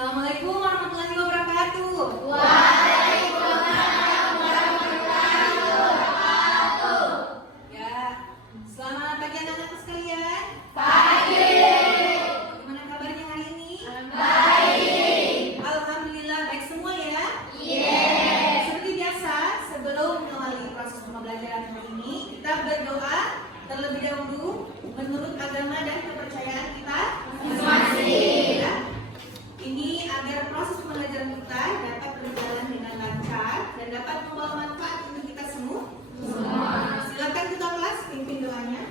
Assalamualaikum warahmatullahi wabarakatuh. Waalaikumsalam warahmatullahi wabarakatuh. Ya, selamat pagi anak-anak sekalian. Pagi. Gimana kabarnya hari ini? Baik. Alhamdulillah baik semua ya. Yes. Seperti biasa, sebelum mengawali proses pembelajaran hari ini, kita berdoa terlebih dahulu menurut agama dan kepercayaan kita Masing-masing. ya. Ini agar proses pembelajaran kita dapat berjalan dengan lancar dan dapat membawa manfaat untuk kita semua. Silakan ketua kelas pimpin doanya.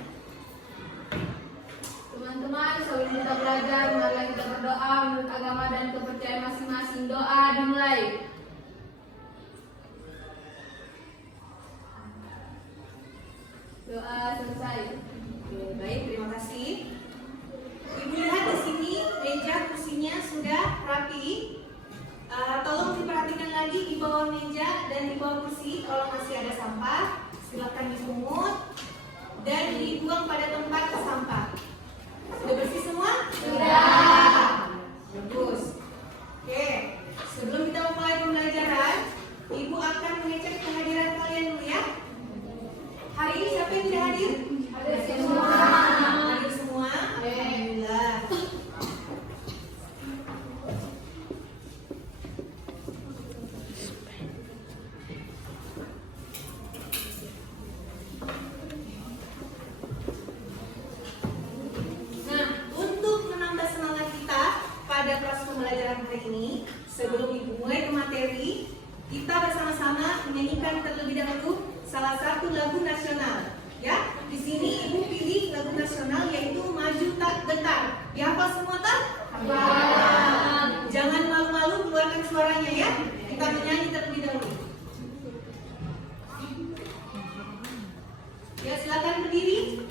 Teman-teman, sebelum kita belajar, marilah kita berdoa menurut agama dan kepercayaan masing-masing. Doa dimulai. Doa selesai. Oke, baik, terima kasih. Ibu lihat di sini meja kursinya sudah rapi. Tolong diperhatikan lagi di bawah meja dan di bawah kursi kalau masih ada sampah, silakan dipungut dan dibuang pada tempat sampah. Sudah bersih semua? Sudah. Bagus. Oke, sebelum kita memulai pembelajaran, Ibu akan mengecek kehadiran kalian dulu ya. Hari ini siapa yang tidak hadir? Ada semua. Hadir semua. Alhamdulillah. Nah, untuk menambah semangat kita pada proses pembelajaran hari ini, sebelum Ibu mulai ke materi, kita bersama-sama menyanyikan terlebih dahulu salah satu lagu nasional. Ya, di sini Ibu pilih lagu nasional yaitu Maju Tak Gentar. Dihafal semua tak? Jangan malu-malu keluarkan suaranya ya. Kita menyanyi terlebih dahulu. Ya, silakan berdiri.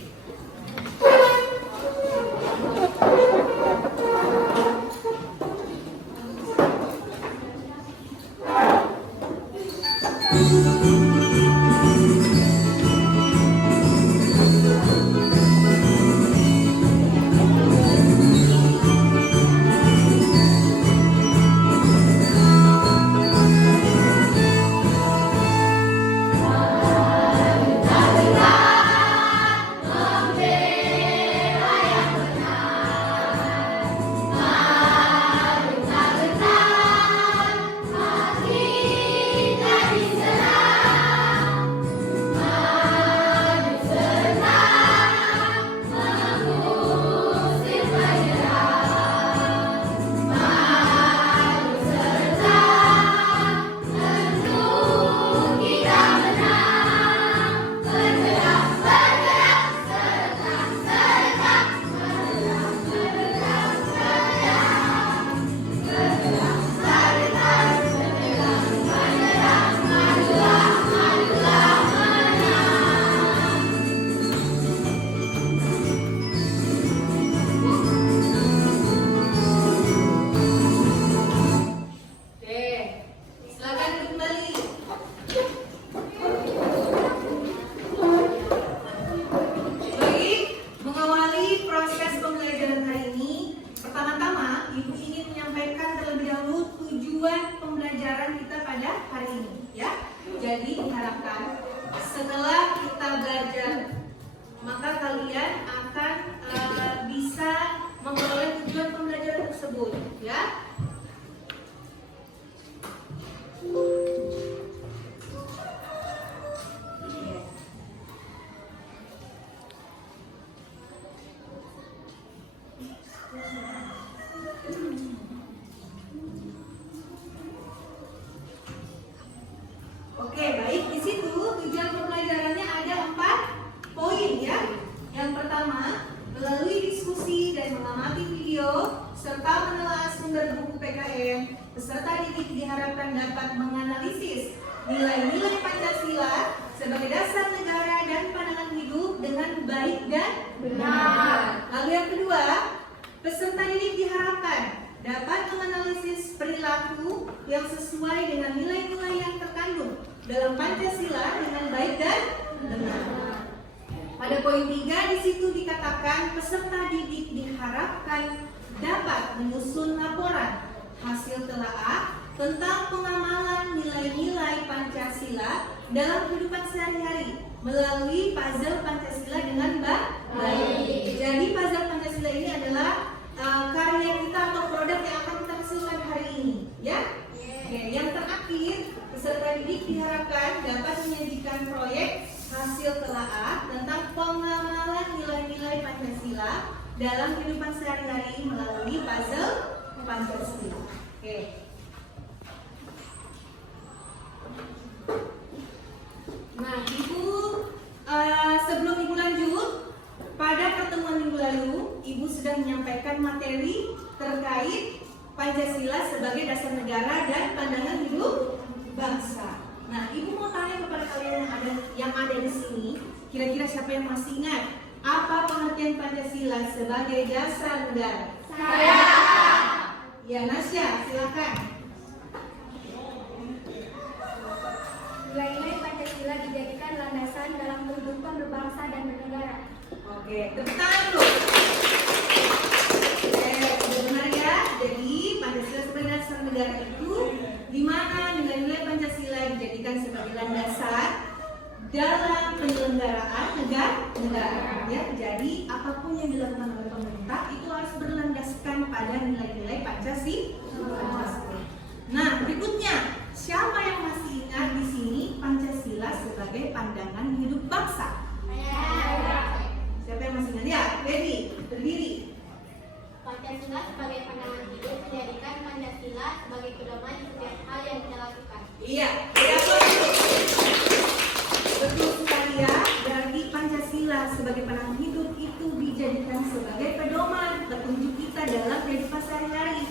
Oke, silakan kembali. Baik, mengawali proses pembelajaran hari ini, pertama-tama Ibu ingin menyampaikan terlebih dahulu tujuan pembelajaran kita pada hari ini, ya. Jadi diharapkan setelah kita belajar, maka kalian akan bisa memperoleh tujuan pembelajaran tersebut, ya. Oke, baik. Di situ tujuan pembelajarannya ada 4 poin ya. Yang pertama, melalui diskusi dan mengamati video serta menelaah sumber buku PKN, peserta didik diharapkan dapat menganalisis nilai-nilai Pancasila sebagai dasar negara dan pandangan hidup dengan baik dan benar. Lalu yang kedua, peserta didik diharapkan dapat menganalisis perilaku yang sesuai dengan nilai-nilai yang terkandung dalam Pancasila dengan baik dan benar. Pada poin 3 di situ dikatakan peserta didik diharapkan dapat menyusun laporan hasil telaah tentang pengamalan nilai-nilai Pancasila dalam kehidupan sehari-hari melalui puzzle Pancasila dengan baik. Jadi puzzle Pancasila ini adalah karya kita atau produk yang akan kita hasilkan hari ini, ya. Oke, yang terakhir, peserta didik diharapkan dapat menyajikan proyek hasil telaah tentang pengamalan nilai-nilai Pancasila dalam kehidupan sehari-hari melalui puzzle Pancasila. Oke. Nah, Ibu, sebelum Ibu lanjut, pada pertemuan minggu lalu, Ibu sudah menyampaikan materi terkait Pancasila sebagai dasar negara dan pandangan hidup bangsa. Nah, Ibu mau tanya kepada kalian yang ada di sini, kira-kira siapa yang masih ingat apa pengertian Pancasila sebagai dasar negara? Saya. Ya, Nasya, silakan. Nilai-nilai Pancasila dijadikan landasan dalam kehidupan berbangsa dan bernegara. Oke, tepuk tangan dulu. Benar ya. Jadi Pancasila sebagai dasar negara itu di mana nilai-nilai Pancasila dijadikan sebagai landasan dalam penyelenggaraan negara. Ya, jadi apapun yang dilakukan oleh pemerintah itu harus berlandaskan pada nilai-nilai Pancasila. Nah, berikutnya, siapa yang masih ingat di sini Pancasila sebagai pandangan hidup bangsa? Siapa yang masih ingat? Ya, Baby, berdiri. Pancasila sebagai pandangan hidup menjadikan Pancasila sebagai pedoman di setiap hal yang kita lakukan. Iya, ya, betul sekali ya. Berarti Pancasila sebagai pandangan hidup itu dijadikan sebagai pedoman petunjuk kita dalam kehidupan sehari-hari,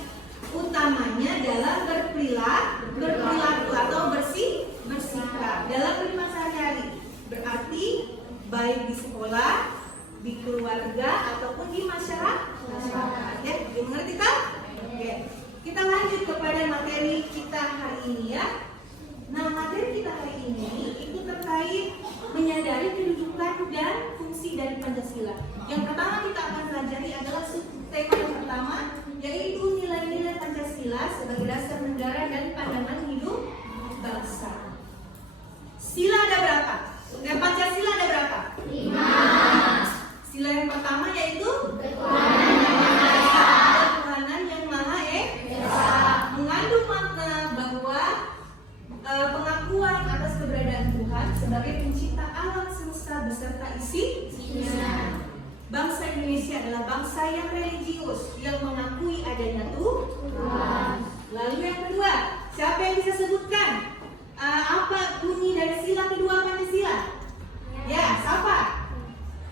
utamanya dalam berperilaku atau bersikap dalam kehidupan sehari-hari. Berarti baik di sekolah, di keluarga ataupun di masyarakat. Ya, dimengerti kan? Oke. Kita lanjut kepada materi kita hari ini ya. Nah, materi kita hari ini itu terkait menyadari kedudukan dan fungsi dari Pancasila. Yang pertama kita akan pelajari adalah subtema yang pertama, yaitu nilai-nilai Pancasila sebagai dasar negara dan pandangan hidup bangsa. Sila ada berapa? Pancasila ada berapa? 5. Sila yang pertama yaitu ketuhanan yang Maha Esa, mengandung makna bahwa pengakuan atas keberadaan Tuhan sebagai pencipta alam semesta beserta isinya. Bangsa Indonesia adalah bangsa yang religius yang mengakui adanya Tuhan. Lalu yang kedua, siapa yang bisa sebutkan apa bunyi dari sila kedua Pancasila? Ya, siapa?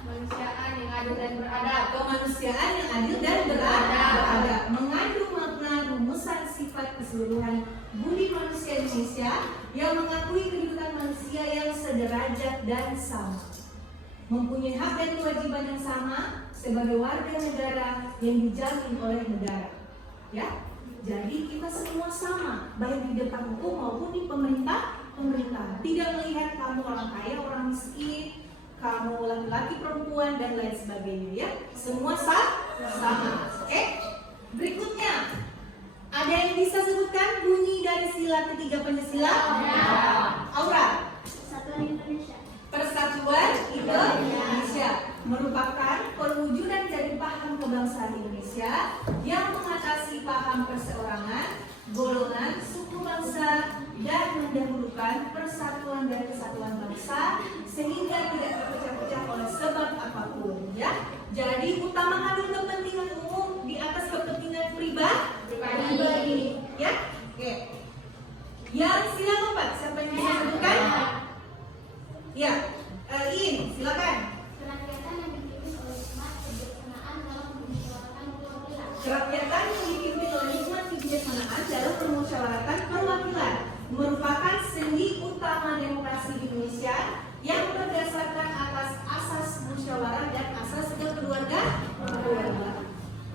Kemanusiaan yang adil dan beradab. Kemanusiaan yang adil dan beradab, mengandung makna rumusan sifat keseluruhan budi manusia Indonesia yang mengakui kedudukan manusia yang sederajat dan sama, mempunyai hak dan kewajiban yang sama sebagai warga negara yang dijamin oleh negara. Ya, jadi kita semua sama, baik di depan hukum maupun di pemerintahan. Tidak melihat kamu orang kaya, orang miskin, kamu laki-laki, perempuan, dan lain sebagainya. Ya, semua sama. Oke. Berikutnya, ada yang bisa sebutkan bunyi dari sila ketiga Pancasila? Aura. Persatuan Indonesia. Persatuan Indonesia merupakan perwujudan dari paham kebangsaan Indonesia yang mengatasi paham perseorangan, golongan, suku bangsa, dan mendahulukan persatuan dan kesatuan bangsa sehingga tidak terpecah-pecah oleh sebab apapun. Ya, jadi utamakan kepentingan umum di atas kepentingan pribadi. Ya, oke. Yang sila keempat, siapa yang bisa sebutkan? Ya, In, silakan. Kerakyatan yang dipimpin oleh hikmat kebijaksanaan dalam permusyawaratan perwakilan. Kerakyatan yang dipimpin oleh hikmat kebijaksanaan dalam permusyawaratan perwakilan merupakan sendi utama demokrasi di Indonesia yang berdasarkan atas asas musyawarah dan asas kekeluargaan.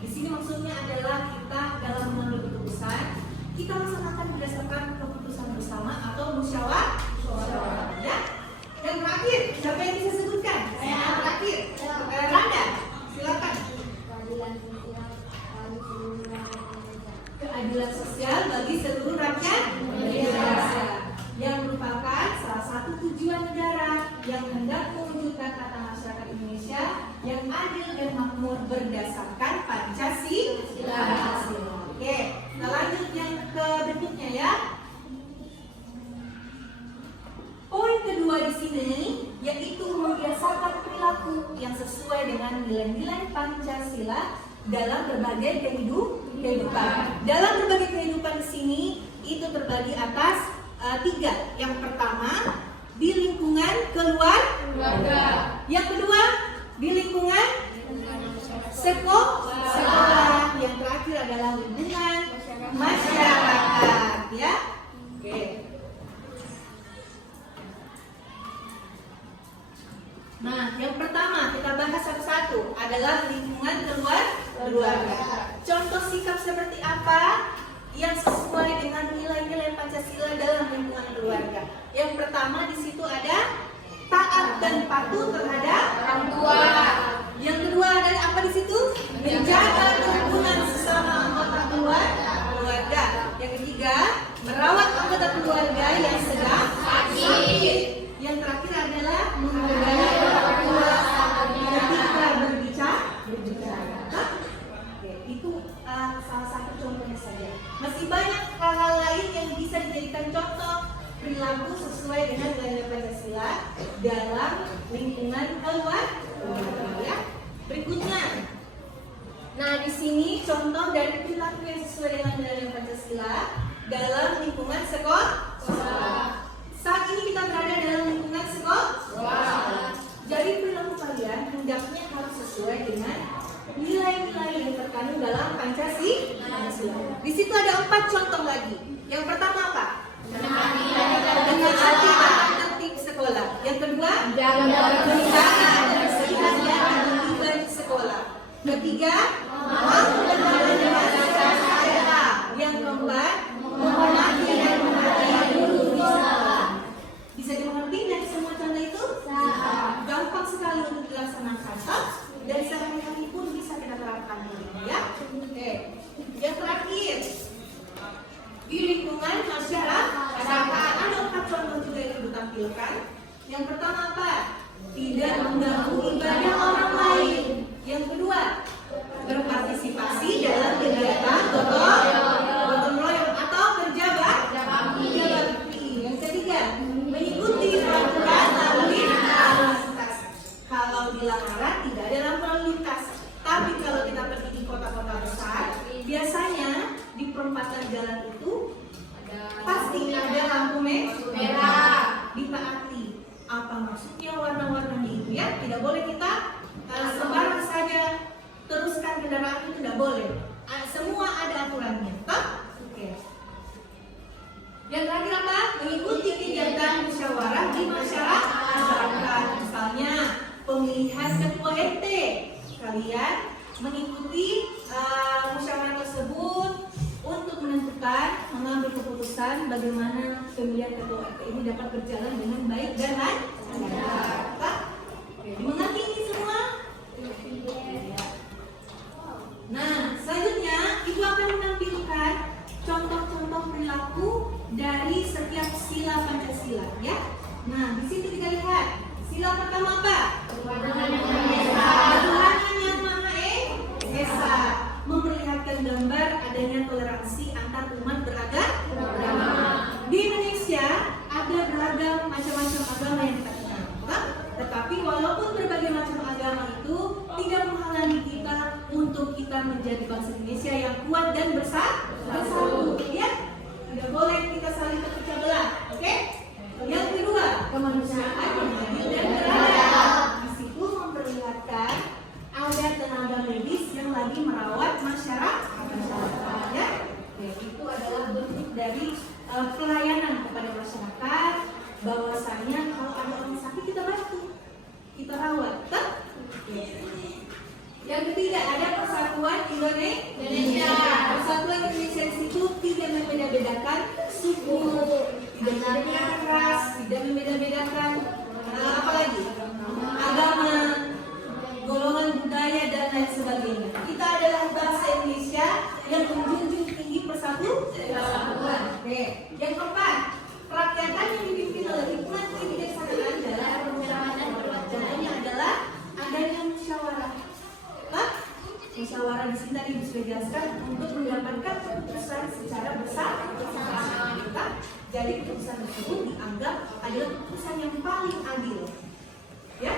Di sini maksudnya adalah kita dalam mengambil keputusan, kita laksanakan berdasarkan keputusan bersama atau musyawarah. Ya. Yang terakhir, siapa yang bisa sebutkan? Yang terakhir, Randa, silakan. Keadilan sosial bagi seluruh rakyat Indonesia. Keadilan sosial berdasarkan Pancasila. Oke, nah lanjut yang ke berikutnya ya. Poin kedua di sini yaitu membiasakan perilaku yang sesuai dengan nilai-nilai Pancasila dalam berbagai kehidupan. Dalam berbagai kehidupan di sini itu terbagi atas 3. Yang pertama di lingkungan keluarga. Yang kedua di lingkungan sekolah. Yang terakhir adalah lingkungan masyarakat. Ya, oke. Nah, yang pertama kita bahas satu-satu adalah lingkungan keluarga. Contoh sikap seperti apa yang sesuai dengan nilai-nilai Pancasila dalam lingkungan keluarga? Yang pertama di situ ada taat dan patuh terhadap Orang tua. Yang kedua ada apa di situ? Menjaga kerukunan sesama anggota keluarga. Yang ketiga, merawat anggota keluarga yang sedang sakit. Yang terakhir adalah menghargai orang tua ketika berbicara. Oke, itu salah satu contohnya saja. Masih banyak hal-hal lain yang bisa dijadikan contoh perilaku sesuai dengan nilai Pancasila dalam lingkungan keluarga. Ya. Berikutnya, nah di sini contoh dari perilaku yang sesuai dengan nilai Pancasila dalam lingkungan sekolah. Saat ini kita berada dalam lingkungan sekolah. Jadi perilaku kalian hendaknya harus sesuai dengan nilai-nilai yang terkandung dalam Pancasila. Di situ ada 4 contoh lagi. Yang pertama apa? Dengan hati tertib sekolah. Yang kedua, menjaga kebersihan dan ketertiban sekolah. Ketiga, mengenal dengan cara. Yang keempat, menghormati dan menghargai guru di sekolah. Bisa dimengerti dari semua contoh itu? Gampang sekali untuk dilaksanakan. Dan sehari-hari pun bisa kita terapkan ini, ya. Oke. Yang terakhir, di lingkungan masyarakat ada 4 contoh juga yang ditampilkan. Yang pertama apa? Tidak mengganggu ibadah orang lain. Yang kedua, berpartisipasi dalam kegiatan gotong royong atau kerja bakti. Yang ketiga, mengikuti peraturan lalu lintas. Kalau di Langaran tidak ada lampu lalu lintas. Tapi kalau kita pergi di kota-kota besar, biasanya di perempatan jalan itu pasti ada lampu merah. Ditaati. Apa maksudnya warna-warnanya itu ya? Tidak boleh kita sembarang saja teruskan kendaraan itu, tidak boleh. Semua ada aturannya. Oke. Yang terakhir apa? Mengikuti kegiatan musyawarah di masyarakat. Misalnya pemilihan ketua RT. Kalian mengikuti musyawarah tersebut untuk menentukan, mengambil keputusan bagaimana pemilihan ketua RT ini dapat berjalan dengan baik dan lancar. Mengerti ini semua? Nah, selanjutnya Ibu akan menampilkan contoh-contoh perilaku dari setiap sila Pancasila, ya. Nah, di situ kita lihat sila pertama apa? Ketuhanan yang Maha Esa, memperlihatkan gambar adanya toleransi antar umat beragama. Di Indonesia ada beragam macam-macam agama yang kita kenal, tetapi walaupun berbagai macam agama itu tidak menghalangi kita untuk kita menjadi bangsa Indonesia yang kuat dan bersatu, ya. Tidak boleh kita saling terpecah belah, oke? Yang kedua, kemanusiaan yang adil dan beradab. Di situ memperlihatkan ada tenaga medis yang lagi merawat masyarakat, ya. Itu adalah bentuk dari pelayanan kepada masyarakat. Bahwasanya kalau ada orang sakit kita bantu, kita rawat, Yang ketiga ada persatuan Indonesia. Persatuan Indonesia di situ tidak membeda-bedakan suku, tidak membeda-bedakan ras, tidak membeda-bedakan apalagi agama, golongan budaya dan lain sebagainya. Kita adalah bangsa Indonesia yang menjunjung tinggi persatuan. Yang keempat, perakyatan yang dipimpin oleh hikmat kebijaksanaan dalam perencanaan dan perwakilannya adalah adanya musyawarah. musyawarah di sini tadi Ibu sudah jelaskan untuk mendapatkan keputusan secara bersama. Jadi keputusan tersebut dianggap adalah keputusan yang paling adil. Ya,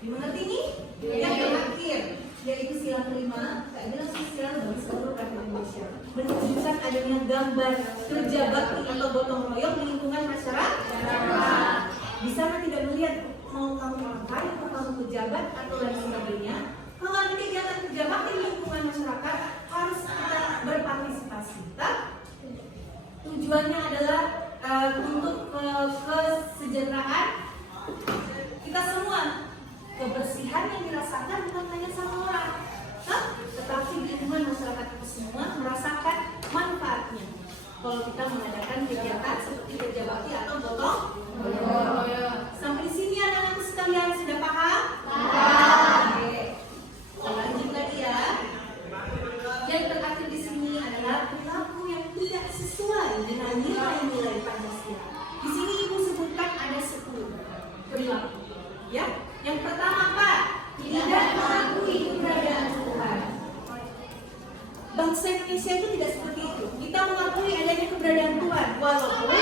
dimengerti ini? Yang terakhir yaitu sila kelima, keadilan sosial bagi seluruh rakyat Indonesia, menunjukkan adanya gambar kerja bakti atau gotong royong di lingkungan masyarakat. Di sana tidak melihat mau kamu ngapain, mau kamu pejabat atau lain sebagainya. Kalau ada kegiatan kerja bakti di lingkungan masyarakat harus kita berpartisipasi. Tujuannya adalah untuk kesejahteraan kita semua. Kebersihan yang dirasakan bukan hanya sama orang, tetapi di lingkungan masyarakat itu semua merasakan manfaatnya. Kalau kita mengadakan kegiatan seperti kerja bakti atau gotong royong. Sampai sini anak-anak sekalian sudah paham? Paham. Oke. Lanjut lagi ya. Yang terakhir di sini adalah perilaku yang tidak sesuai dengan nilai-nilai Pancasila. Di sini Ibu sebutkan ada 10 perilaku. Ya. Yang pertama apa? Tidak mengakui keberadaan Tuhan. Bangsa Indonesia itu tidak seperti itu. Kita mengakui adanya keberadaan Tuhan, walaupun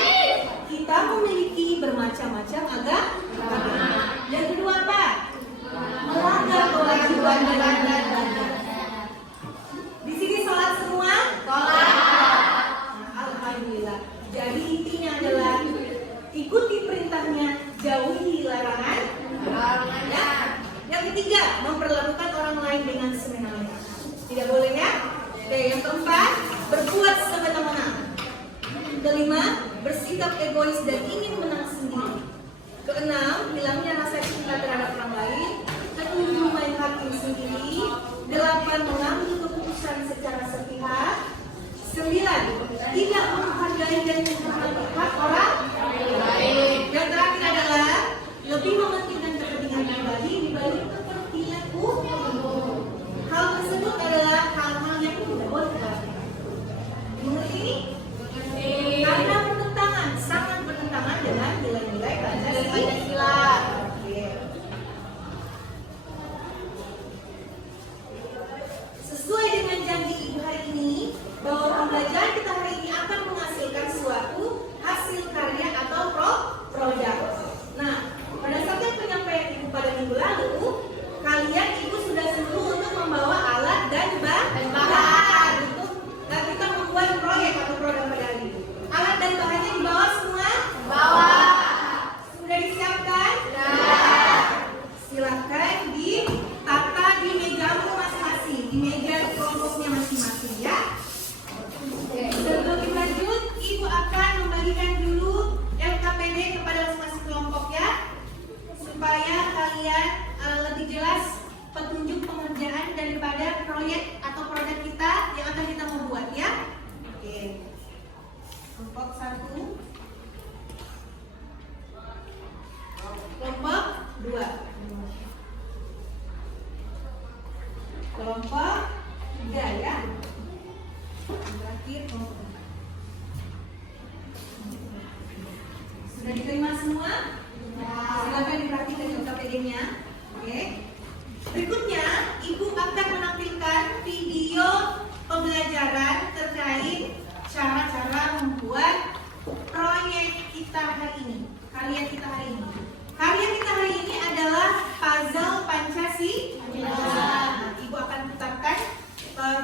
kita memiliki bermacam-macam agama. Yang kedua apa? Melanggar kewajiban dan ibadah. Di sini sholat semua? Sholat. Alhamdulillah. Jadi intinya adalah ikuti perintahnya, jauhi larangan. Ya. Yang ketiga, memperlakukan orang lain dengan semena-mena. Tidak boleh ya? Oke, yang keempat, berbuat semena-mena. Kelima, bersikap egois dan ingin menang sendiri. Keenam, hilangnya rasa cinta terhadap orang lain. Ketujuh, main hakim sendiri. Delapan, mengambil keputusan secara sepihak. 9, tidak menghargai dan menghormati hak orang lain. Yang terakhir adalah lebih mementingkan kepentingan pribadi dibanding kepentingan umum. Hal tersebut adalah hal-hal yang tidak boleh dilakukan. Mengerti ini? Karena bertentangan, sangat bertentangan dengan nilai-nilai Pancasila. Sesuai dengan janji Ibu hari ini, bahwa pembelajaran kita hari ini akan menghasilkan suatu hasil karya atau produk. Nah, berdasarkan penyampaian Ibu pada minggu lalu, kalian Ibu sudah suruh untuk membawa alat dan bahan untuk kita membuat proyek atau produk pada hari ini. Alat dan bahannya dibawa semua? Bawa. Sudah disiapkan? Sudah. Silakan ditata di mejamu masing-masing, di meja kelompoknya masing-masing ya. Sebelum lanjut, Ibu akan membagikan dulu LKPD kepada masing-masing kelompok ya, supaya kalian lebih jelas petunjuk pengerjaan daripada proyek atau produk kita yang akan kita membuat ya. Oke. Kelompok 1, kelompok 2, kelompok 3 ya. Terakhir kelompok 4. Sudah diterima semua? Silakan diperhatikan LKPD-nya. Oke. Berikutnya, Ibu akan menampilkan video pembelajaran terkait cara-cara membuat proyek kita hari ini. Karya kita hari ini. Karya kita hari ini adalah puzzle Pancasila. Nah, Ibu akan putarkan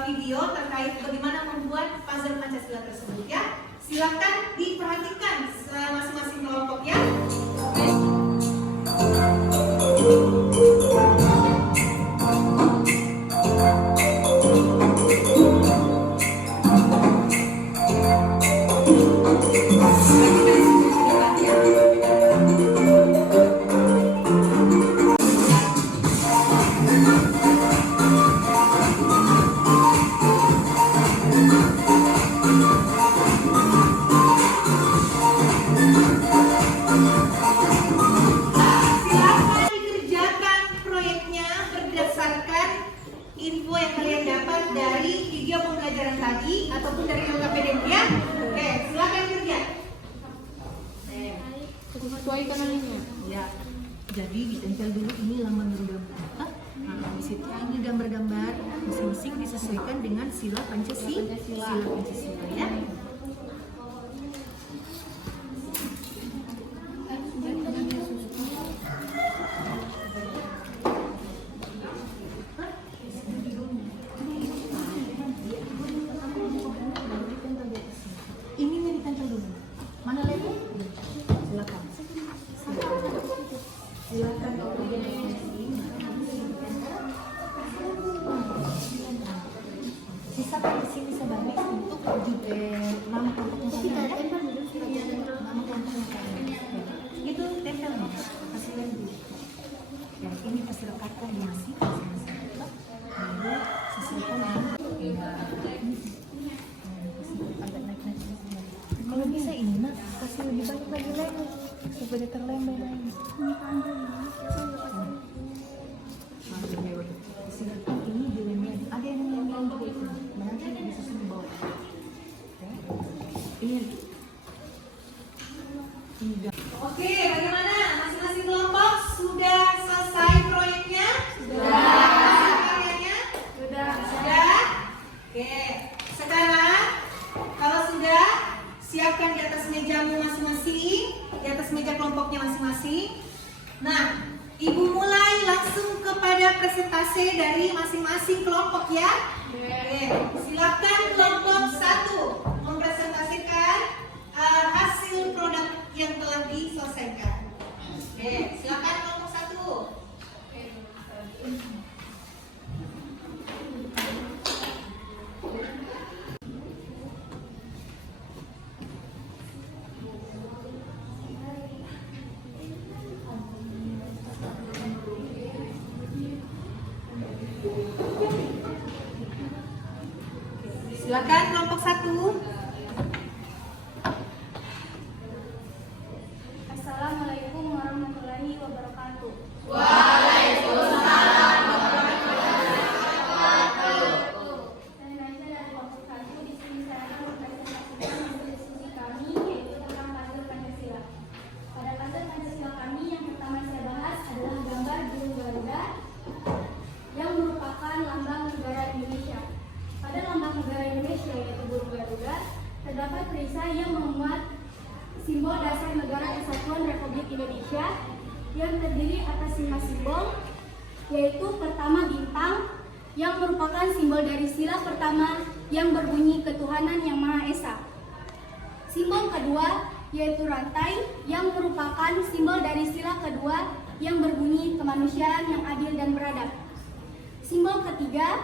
video terkait bagaimana membuat puzzle Pancasila tersebut ya. Silakan diperhatikan masing-masing kelompoknya. Info yang kalian dapat dari video pembelajaran tadi ataupun dari LKPD ya. Oke, silakan kerja. Sesuaikan ininya. Ya. Jadi ditempel dulu ini laman gambar. Nah, habis itu ini gambar-gambar. masing-masing disesuaikan dengan sila Pancasila. Sila Pancasila ya. Ini yang ditempel dulu. Mana lagi? Silakan. Silakan. Sisakan di sini sebanyak untuk nama kelompoknya saja. Nama kelompoknya itu tempel nih. Kasih lagi. Dan ini kasih lekatkan di nasi. Lalu sesuaikan dengan agak naik-naik. Kalau bisa ini nak kasih lebih banyak lagi supaya terlembab lagi. Ini dilembab. Ada yang dilembab juga itu. Nanti bisa sini bawa. Ini. Oke, bagaimana? Masing-masing kelompok sudah selesai proyeknya? Sudah. Karyanya? Sudah. Oke. Sekarang kalau sudah, siapkan di atas mejamu masing-masing, di atas meja kelompoknya masing-masing. Nah, Ibu mulai langsung kepada presentasi dari masing-masing kelompok ya. Oke, silakan kelompok 1 mempresentasikan hasil produk yang telah diselesaikan. Oke, silakan kelompok 1. Silakan kelompok 1. Assalamualaikum warahmatullahi wabarakatuh. Waalaikumsalam. Saya Naisa dari kelompok 1. Di sini saya akan mempresentasikan hasil diskusi kami yaitu tentang puzzle Pancasila. Pada puzzle Pancasila kami yang pertama saya bahas adalah gambar burung Garuda yang merupakan lambang negara Indonesia. Pada lambang negara Indonesia yaitu burung Garuda terdapat perisai yang memuat simbol dasar negara Kesatuan Republik Indonesia yang terdiri atas 5 simbol, yaitu pertama bintang yang merupakan simbol dari sila pertama yang berbunyi ketuhanan yang Maha Esa. Simbol kedua yaitu rantai yang merupakan simbol dari sila kedua yang berbunyi kemanusiaan yang adil dan beradab. Simbol ketiga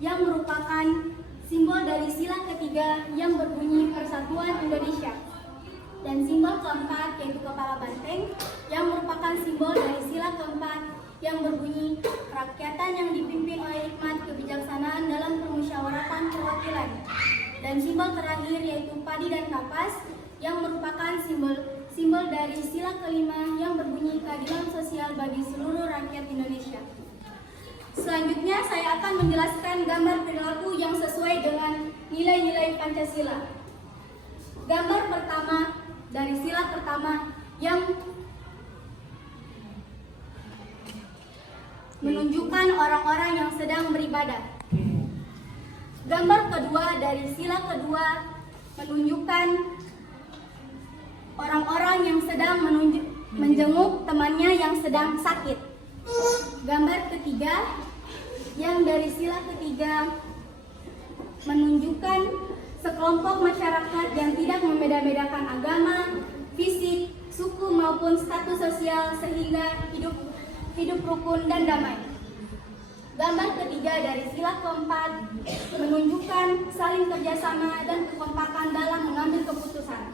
yang merupakan simbol dari sila ketiga yang berbunyi Persatuan Indonesia. Dan simbol keempat yaitu kepala banteng yang merupakan simbol dari sila keempat yang berbunyi kerakyatan yang dipimpin oleh hikmat kebijaksanaan dalam permusyawaratan perwakilan. Dan simbol terakhir yaitu padi dan kapas yang merupakan simbol dari sila kelima yang berbunyi keadilan sosial bagi seluruh rakyat Indonesia. Selanjutnya saya akan menjelaskan gambar perilaku yang sesuai dengan nilai-nilai Pancasila. Gambar pertama dari sila pertama yang menunjukkan orang-orang yang sedang beribadah. Gambar kedua dari sila kedua menunjukkan orang-orang yang sedang menjenguk temannya yang sedang sakit. Gambar ketiga yang dari sila ketiga menunjukkan sekelompok masyarakat yang tidak membeda-bedakan agama, fisik, suku maupun status sosial sehingga hidup rukun dan damai. Gambar ketiga dari sila keempat menunjukkan saling kerjasama dan kekompakan dalam mengambil keputusan.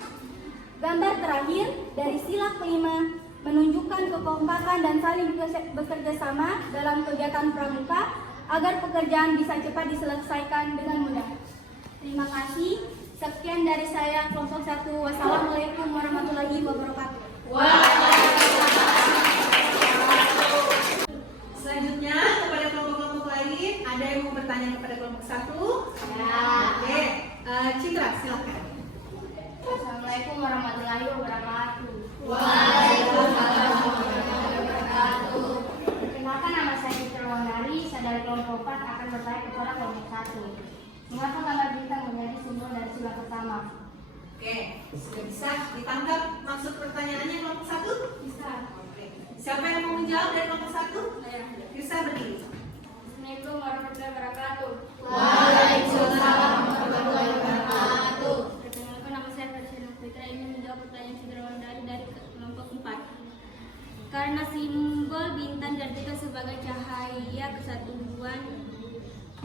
Gambar terakhir dari sila kelima menunjukkan kekompakan dan saling bekerja sama dalam kegiatan pramuka agar pekerjaan bisa cepat diselesaikan dengan mudah. Terima kasih. Sekian dari saya kelompok 1. Wassalamualaikum warahmatullahi wabarakatuh. Selanjutnya kepada kelompok-kelompok lain, ada yang mau bertanya kepada kelompok 1? Ya. Oke, Citra silakan. Assalamualaikum warahmatullahi wabarakatuh. Waalaikumsalam warahmatullahi wabarakatuh. Perkenalkan, nama saya Citra Wandari, saya dari kelompok kelompok 4 akan bertanya kepada kelompok 1. Mengapa gambar bintang menjadi simbol dari sila pertama? Oke, sudah bisa ditangkap maksud pertanyaannya kelompok 1? Bisa. Oke. Siapa yang mau menjawab dari kelompok 1? Saya. Bisa berdiri. Assalamualaikum warahmatullahi wabarakatuh. Waalaikumsalam warahmatullahi wabarakatuh. Perkenalkan, nama saya Farisina Fitra, ingin menjawab pertanyaan sederhana dari kelompok 4. Karena simbol bintang diartikan sebagai cahaya kesatuan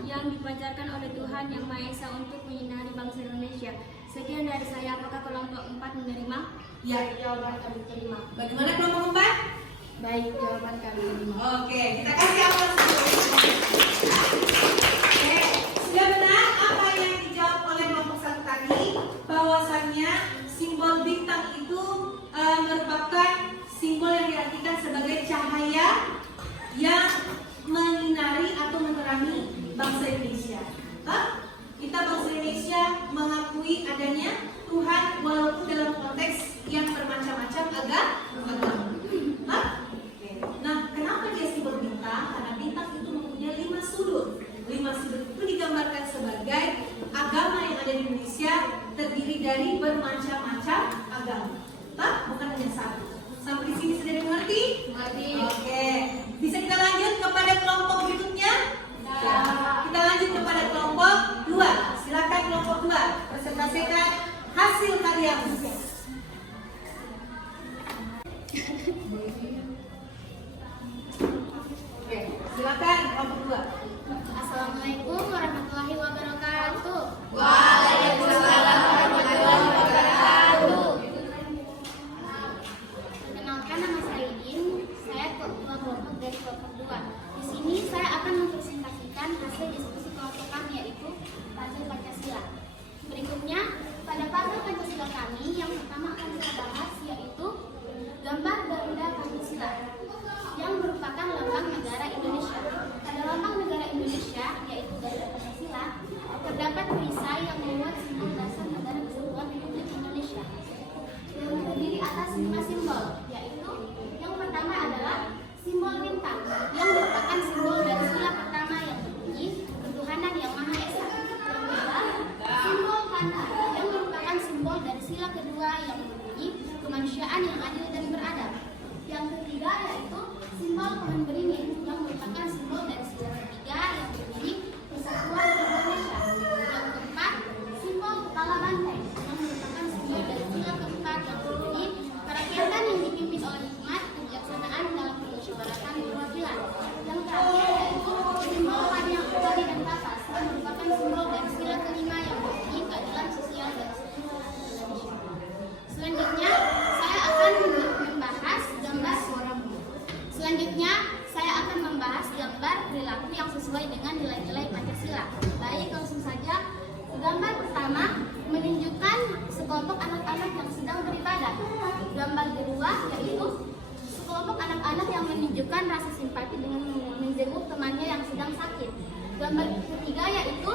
yang dipancarkan oleh Tuhan Yang Maha Esa untuk menyinari bangsa Indonesia. Sekian dari saya, apakah kelompok 4 menerima? Ya. Jawaban kami terima. Bagaimana kelompok 4? Baik, jawaban kami terima. Oke, kita kasih aplaus dulu. Oke, sudah benar apa yang dijawab oleh kelompok 1 tadi, bahwasannya simbol bintang itu merupakan simbol yang diartikan sebagai cahaya yang menyinari atau menerangi bangsa Indonesia. Kita bangsa Indonesia mengakui adanya Tuhan walaupun dalam konteks yang bermacam-macam agama. Nah, kenapa dia simbol bintang? Karena bintang itu mempunyai 5 sudut. 5 sudut itu digambarkan sebagai agama yang ada di Indonesia terdiri dari bermacam-macam agama. Bukan hanya satu. Sampai di sini sudah dimengerti? Mengerti. Oke. Bisa kita lanjut kepada kelompok berikutnya? Ya. Kita lanjut kepada kelompok 2. Silakan kelompok 2 presentasikan hasil karyamu. Oke, silakan kelompok 2. Assalamualaikum warahmatullahi wabarakatuh. Waalaikumsalam warahmatullahi wabarakatuh. Perkenalkan, nama saya Idin. Saya ketua kelompok dari kelompok 2. Di sini saya akan mempresentasikan hasil diskusi kelompok kami, yaitu puzzle Pancasila. Berikutnya, pada puzzle Pancasila kami yang pertama akan kita bahas yaitu gambar Garuda Pancasila yang merupakan lambang negara Indonesia. Pada lambang negara Indonesia, yaitu Garuda Pancasila, terdapat perisai yang membuat simbol dasar negara kesatuan Republik Indonesia yang terdiri atas 5 simbol, yaitu yang pertama adalah simbol bintang yang merupakan simbol dari sila pertama yang berbunyi ketuhanan Yang Maha Esa. Yang kedua, simbol kata yang merupakan simbol dari sila kedua yang berbunyi kemanusiaan yang adil dan beradab. Yang ketiga yaitu simbol pohon beringin yang merupakan simbol dari sila ketiga yang berbunyi persatuan Indonesia. Yang keempat, simbol kepala banteng yang merupakan simbol dari sila keempat yang berbunyi kerakyatan yang dipimpin oleh hikmat kebijaksanaan dalam permusyawaratan perwakilan. Yang terakhir yaitu simbol padi dan kapas yang merupakan simbol dari sila kelima yang berbunyi keadilan sosial dan Indonesia. Selanjutnya saya akan membahas gambar perilaku yang sesuai dengan nilai-nilai Pancasila. Baik, langsung saja. Gambar pertama menunjukkan sekelompok anak-anak yang sedang beribadah. Gambar kedua yaitu sekelompok anak-anak yang menunjukkan rasa simpati dengan menjenguk temannya yang sedang sakit. Gambar ketiga yaitu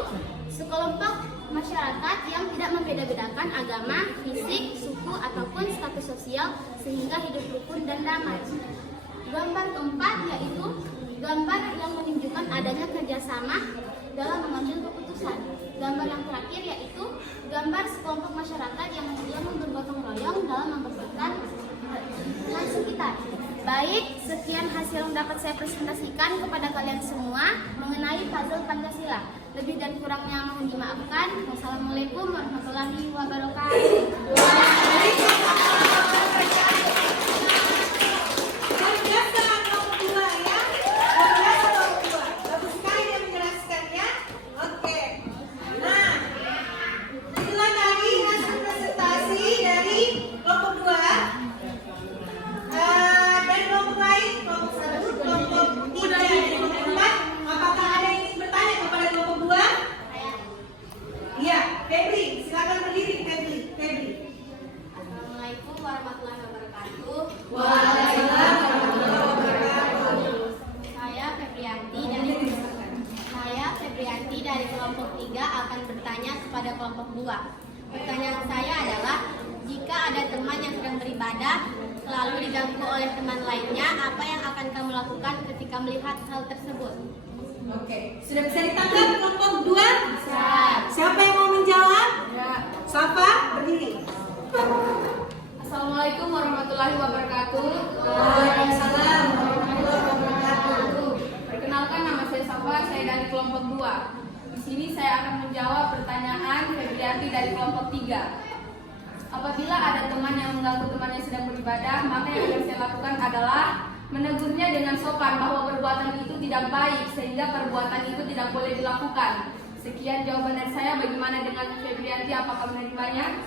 sekelompok masyarakat yang tidak membeda-bedakan agama, fisik, suku, ataupun status sosial sehingga hidup rukun dan damai. Gambar keempat yaitu gambar yang menunjukkan adanya kerjasama dalam mengambil keputusan. Gambar yang terakhir yaitu gambar sekelompok masyarakat yang bergotong royong dalam membersihkan lingkungan sekitar. Baik, sekian hasil yang dapat saya presentasikan kepada kalian semua mengenai puzzle Pancasila. Lebih dan kurangnya mohon dimaafkan. Wassalamualaikum warahmatullahi wabarakatuh. Dari kelompok 3 akan bertanya kepada kelompok 2. Pertanyaan saya adalah, jika ada teman yang sedang beribadah lalu diganggu oleh teman lainnya, apa yang akan kamu lakukan ketika melihat hal tersebut? Oke, sudah bisa ditangkap kelompok 2? Bisa. Siapa yang mau menjawab? Ya. Safa, berdiri. Assalamualaikum warahmatullahi wabarakatuh. Waalaikumsalam warahmatullahi wabarakatuh. Perkenalkan, nama saya Safa, saya dari kelompok 2. Di sini saya akan menjawab pertanyaan Febrianti dari kelompok 3. Apabila ada teman yang mengganggu teman yang sedang beribadah, maka yang harus saya lakukan adalah menegurnya dengan sopan bahwa perbuatan itu tidak baik, sehingga perbuatan itu tidak boleh dilakukan. Sekian jawaban dari saya. Bagaimana dengan Febrianti? Apakah menerimanya?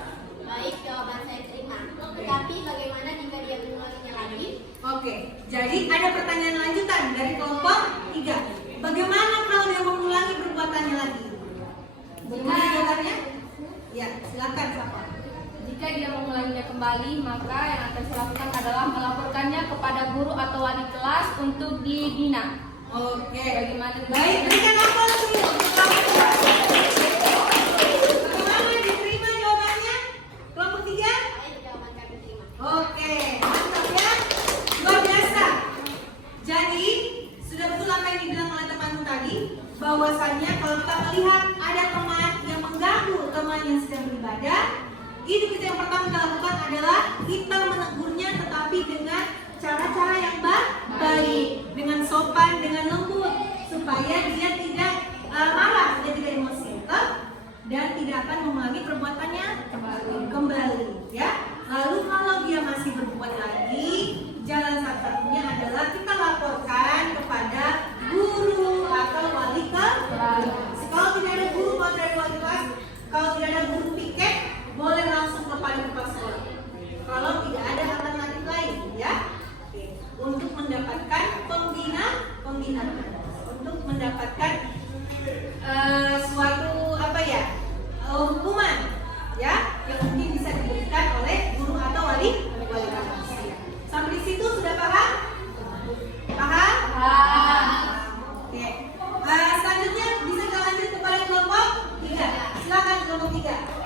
Baik, jawaban saya terima. Tetapi bagaimana jika dia mengulanginya lagi? Oke, jadi ada pertanyaan lanjutan dari kelompok 3. Bagaimana kalau dia mengulangi perbuatannya lagi? Bagaimana jawabannya? Ya, silakan Safa. Jika dia mengulanginya kembali, maka yang akan saya lakukan adalah melaporkannya kepada guru atau wali kelas untuk dibina. Oke, Bagaimana? baik, berikan aplaus dulu untuk kelompok 2. Bagaimana diterima jawabannya? Kelompok 3? Baik, jawaban kami terima. Oke, mantap ya. Luar biasa. Jadi, sudah betul apa yang dibilang oleh temanmu tadi, bahwasannya kalau kita melihat ada teman yang mengganggu teman yang sedang beribadah, itu kita yang pertama kita lakukan adalah kita menegurnya, tetapi dengan cara-cara yang baik, dengan sopan, dengan lembut, supaya dia tidak marah, dia tidak emosi, betul? Dan tidak akan mengulangi perbuatannya kembali, ya. Lalu kalau dia masih berbuat lagi, jalan satu-satunya adalah kita laporkan kepada guru atau wali kelas. Kalau tidak ada guru, kalau tidak ada wali kelas, kalau tidak ada guru piket, boleh langsung kepada kepala sekolah. Kalau tidak ada alternatif lain, ya. Oke. Untuk mendapatkan pembinaan, untuk mendapatkan suatu hukuman, ya, yang mungkin bisa diberikan oleh guru atau wali kelas. Sampai di situ sudah paham? Paham? Oke. Selanjutnya bisa kita lanjut kepada kelompok 3. Silakan kelompok 3.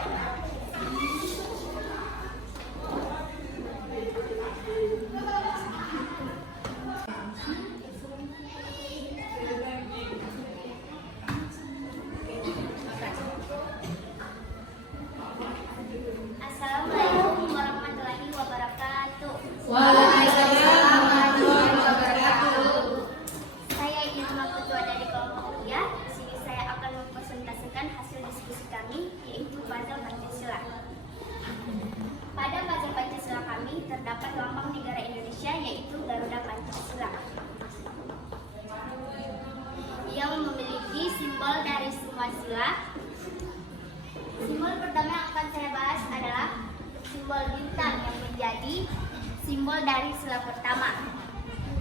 Assalamualaikum warahmatullahi wabarakatuh. Waalaikumsalam warahmatullahi wabarakatuh. Saya Ilma, ketua dari kelompok 3. Di sini saya akan mempresentasikan hasil diskusi kami, yaitu puzzle Pancasila. Pada puzzle Pancasila kami terdapat lambang negara Indonesia, yaitu Garuda Pancasila, yang memiliki simbol dari semua sila. Simbol pertama yang akan saya bahas adalah simbol bintang yang menjadi simbol dari sila pertama.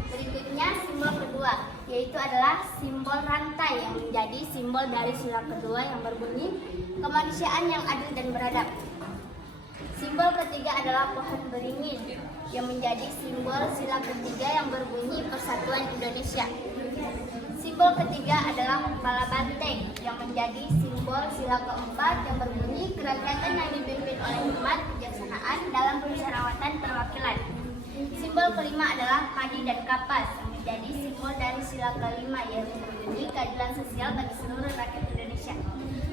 Berikutnya simbol kedua, yaitu adalah simbol rantai yang menjadi simbol dari sila kedua yang berbunyi kemanusiaan yang adil dan beradab. Simbol ketiga adalah pohon beringin yang menjadi simbol sila ketiga yang berbunyi Persatuan Indonesia. Simbol ketiga adalah kepala banteng yang menjadi simbol sila keempat yang berbunyi kerakyatan yang dipimpin oleh hikmat kebijaksanaan dalam permusyawaratan perwakilan. Simbol kelima adalah padi dan kapas yang menjadi simbol dari sila kelima yaitu berbunyi keadilan sosial bagi seluruh rakyat Indonesia.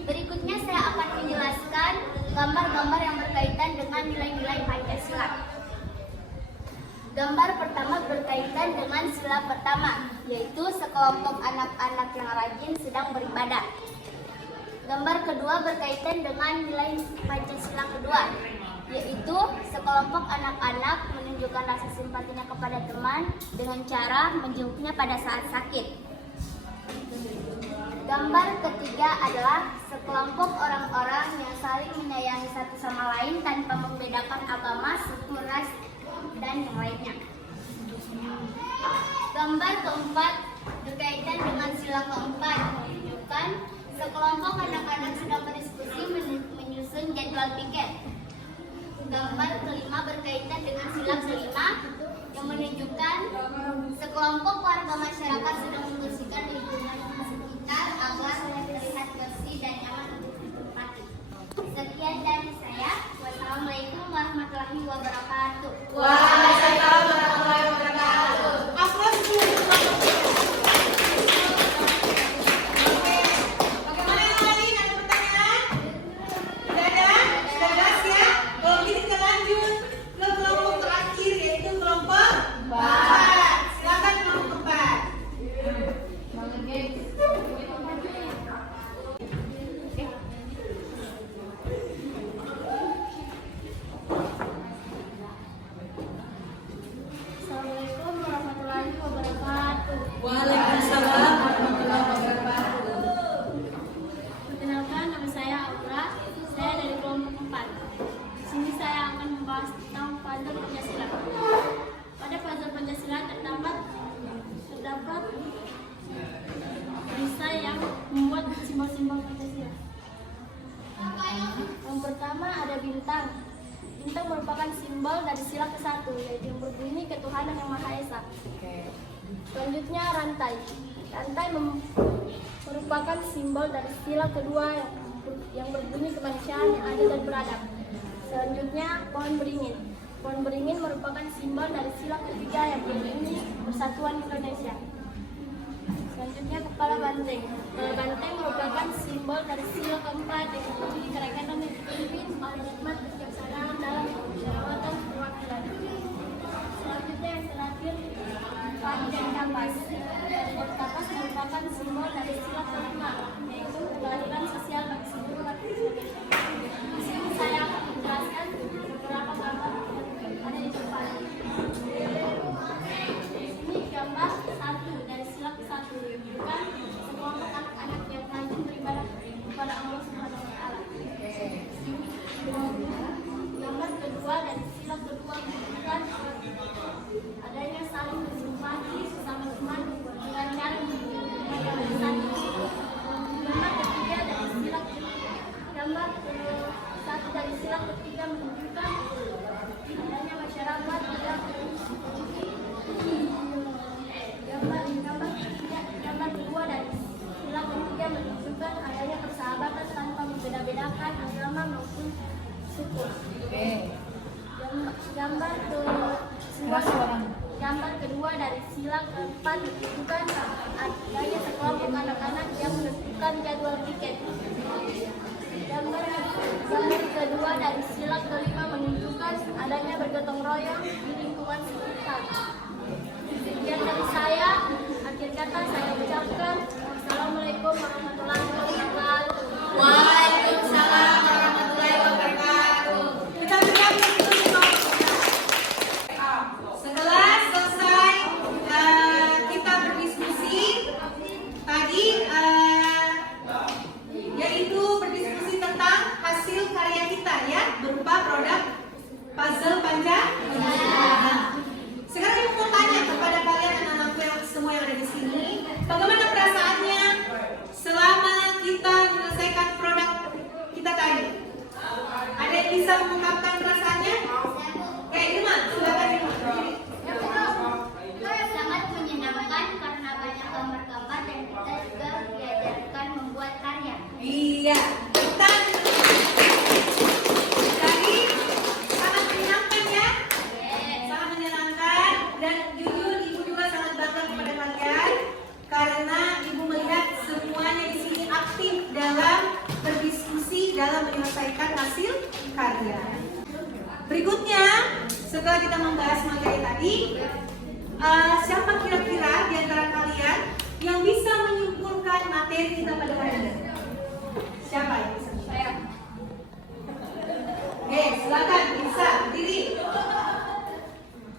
Berikutnya saya akan menjelaskan gambar-gambar yang berkaitan dengan nilai-nilai Pancasila. Gambar pertama berkaitan dengan sila pertama, yaitu sekelompok anak-anak yang rajin sedang beribadah. Gambar kedua berkaitan dengan nilai Pancasila kedua, yaitu sekelompok anak-anak menunjukkan rasa simpatinya kepada teman dengan cara menjenguknya pada saat sakit. Gambar ketiga adalah sekelompok orang-orang yang saling menyayangi satu sama lain tanpa membedakan agama, suku, ras, dan yang lainnya. Gambar keempat berkaitan dengan sila keempat, menunjukkan sekelompok anak-anak sedang berdiskusi menyusun jadwal piket. Gambar kelima berkaitan dengan sila kelima yang menunjukkan sekelompok warga masyarakat sedang membersihkan lingkungan sekitar agar terlihat bersih dan nyaman untuk ditempati. Sekian dari saya. Wassalamualaikum warahmatullahi wabarakatuh. Waalaikumsalam warahmatullahi wabarakatuh. Aplaus dulu. bintang. Bintang merupakan simbol dari sila ke-1, yaitu yang berbunyi ketuhanan yang Maha Esa. Selanjutnya rantai. Rantai merupakan simbol dari sila kedua yang berbunyi kemanusiaan yang adil dan beradab. Selanjutnya pohon beringin. Pohon beringin merupakan simbol dari sila ketiga yang berbunyi Persatuan Indonesia. Selanjutnya kepala banteng. Kepala banteng merupakan simbol dari sila keempat yang berbunyi kerajaan yang dipimpin oleh hikmat kebijaksanaan dalam musyawarah perwakilan. Selanjutnya yang terakhir padi dan kapas. Padi dan kapas merupakan simbol dari sila kelima, yaitu keadilan sosial bagi seluruh rakyat Indonesia. Di sini saya akan menjelaskan beberapa gambar yang ada di depan. Ini gambar 1 dari sila ke-1, menunjukkan sekelompok anak-anak yang rajin beribadah kepada Allah Subhanahu wa Ta'ala. Gambar kedua dari sila kedua menunjukkan adanya saling bersimpati sesama teman dengan cara menjalankan. Gambar ketiga dari sila gambar satu dari sila ketiga menunjukkan adanya masyarakat yang gambar kedua dari sila ketiga menunjukkan adanya persahabatan tanpa membeda-bedakan agama maupun suku. Gambar kedua dari sila keempat menunjukkan adanya sekelompok anak-anak yang menentukan jadwal piket. Gambar kedua dari sila kelima menunjukkan adanya bergotong royong di lingkungan sekitar. Sekian dari saya. Akhir kata saya ucapkan Assalamualaikum warahmatullahi wabarakatuh. Waalaikumsalam warahmatullahi wabarakatuh. Setelah selesai kita berdiskusi tadi, yaitu berdiskusi tentang hasil karya kita ya, berupa produk puzzle Pancasila. Sekarang ibu mau tanya kepada kalian anak-anakku yang semua yang ada di sini, bagaimana perasaannya selama kita menyelesaikan produk kita tadi? Ada yang bisa mengungkapkan perasaannya? Irma, silakan Irma. Sangat menyenangkan karena banyak gambar-gambar dan kita juga diajarkan membuat karya. Iya, kita jadi sangat menyenangkan ya. Sangat menyenangkan dan jujur ibu juga sangat bangga kepada kalian karena ibu melihat semuanya di sini aktif dalam berdiskusi dalam menyelesaikan hasil karya. Berikutnya, setelah kita membahas materi tadi, siapa kira-kira di antara kalian yang bisa menyimpulkan materi kita pada hari ini? Siapa yang bisa? Saya. Oke, silakan bisa berdiri.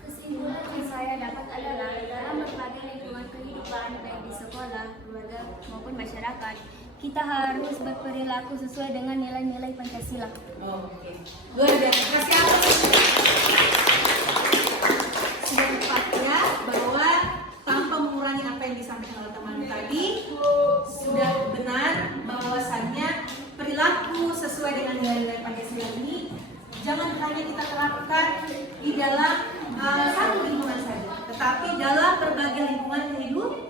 Kesimpulan yang saya dapat adalah dalam berbagai lingkungan kehidupan baik di sekolah, keluarga maupun masyarakat, kita harus berperilaku sesuai dengan nilai-nilai Pancasila. Oke, luar biasa. Kasih apa? Sudah tepat ya bahwa tanpa mengurangi apa yang disampaikan oleh teman tadi, sudah benar bahwasannya perilaku sesuai dengan nilai-nilai Pancasila ini jangan hanya kita terapkan di dalam satu lingkungan saja, tetapi dalam berbagai lingkungan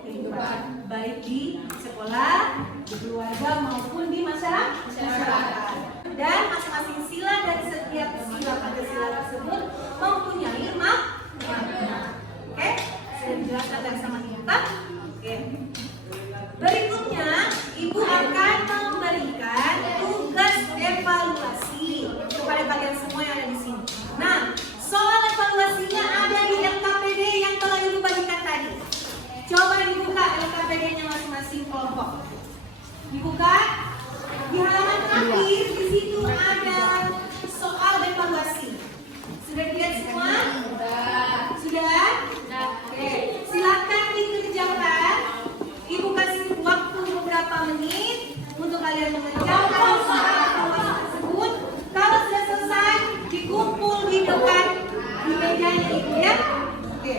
kehidupan, baik di sekolah, di keluarga maupun di masyarakat. Dan masing-masing sila dari setiap sila Pancasila tersebut mempunyai makna. Oke, sudah dijelaskan dari sama kita. Oke. Berikutnya, ibu akan memberikan tugas evaluasi kepada kalian semua yang ada di sini. Nah, soal evaluasinya ada di LKPD yang telah ibu bagikan tadi. Coba dibuka LKPD-nya masing-masing kelompok. Dibuka di halaman terakhir, di situ ada soal evaluasi. Sudah dilihat semua? Sudah? Oke, silakan dikerjakan. Ibu kasih waktu beberapa menit untuk kalian mengerjakan soal evaluasi tersebut. Kalau sudah selesai, dikumpul di depan di mejanya ibu ya. Oke.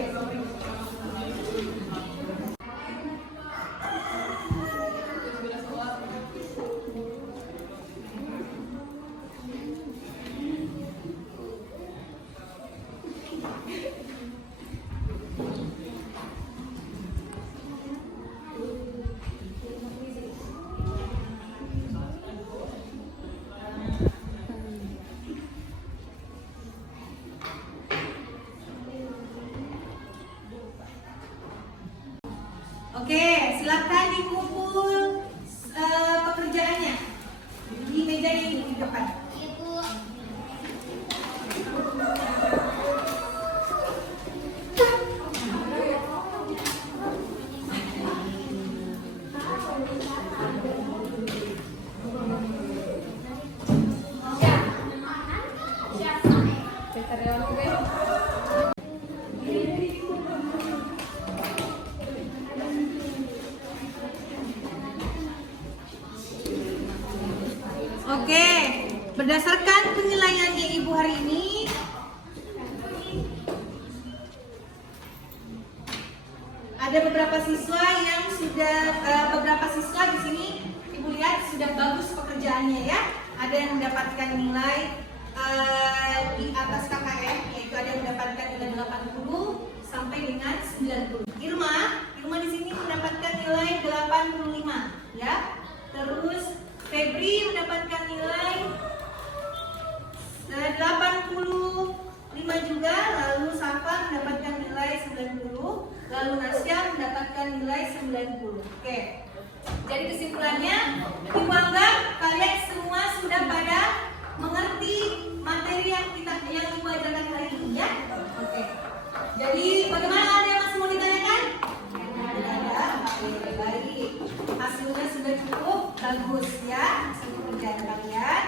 karyawan gue. Oke, berdasarkan penilaiannya Ibu hari ini, ada beberapa siswa yang sudah beberapa siswa di sini Ibu lihat sudah bagus pekerjaannya ya. Ada yang mendapatkan nilai di atas KKM, yaitu ada yang mendapatkan nilai 80 sampai dengan 90. Irma di sini mendapatkan nilai 85 ya. Terus Febri mendapatkan nilai 85 juga, lalu Safa mendapatkan nilai 90, lalu Nasya mendapatkan nilai 90. Oke. Jadi kesimpulannya, Ibu anggap kalian semua sudah pada mengerti materi yang Ibu ajarkan hari ini ya. Oke. Jadi bagaimana, ada yang masih mau ditanyakan? Ada. Oke, baik. Hasilnya sudah cukup bagus ya. Hasil pekerjaan kalian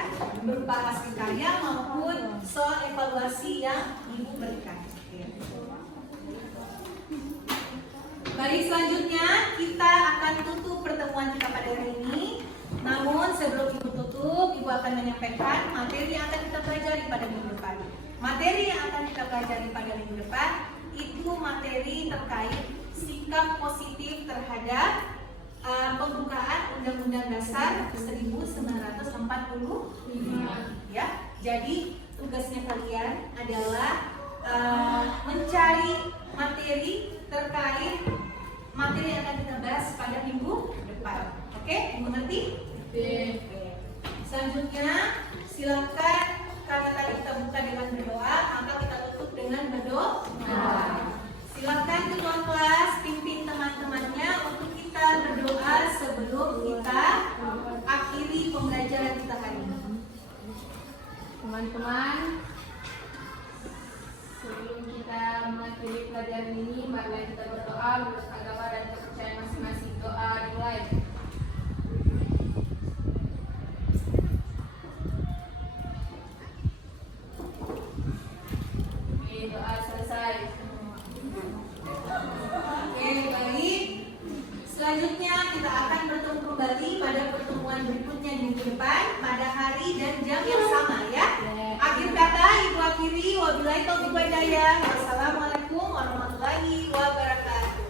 berupa hasil karya maupun soal evaluasi yang Ibu berikan. Oke. Baik, selanjutnya kita akan tutup pertemuan kita pada hari ini. Namun sebelum Ibu tutup, Ibu akan menyampaikan materi yang akan kita pelajari pada minggu depan. Materi yang akan kita pelajari pada minggu depan itu materi terkait sikap positif terhadap pembukaan Undang-Undang Dasar 1945. Ya, jadi tugasnya kalian adalah mencari materi terkait materi yang akan kita bahas pada minggu depan. Oke, mengerti? Oke. Selanjutnya, silakan karena tadi kita buka dengan berdoa, maka kita tutup dengan berdoa. Silakan ketua kelas pimpin teman-temannya untuk kita berdoa sebelum kita akhiri pembelajaran kita hari ini. Teman-teman, sebelum kita mengakhiri pelajaran ini, marilah kita berdoa menurut agama dan kepercayaan masing-masing. Doa dimulai. Oke, doa selesai. Oke, baik. Selanjutnya kita akan bertemu kembali pada pertemuan berikutnya di minggu depan pada hari dan jam yang sama ya. Akhir kata Ibu akhiri, wabillahi taufiq wal hidayah. Wassalamualaikum warahmatullahi wabarakatuh.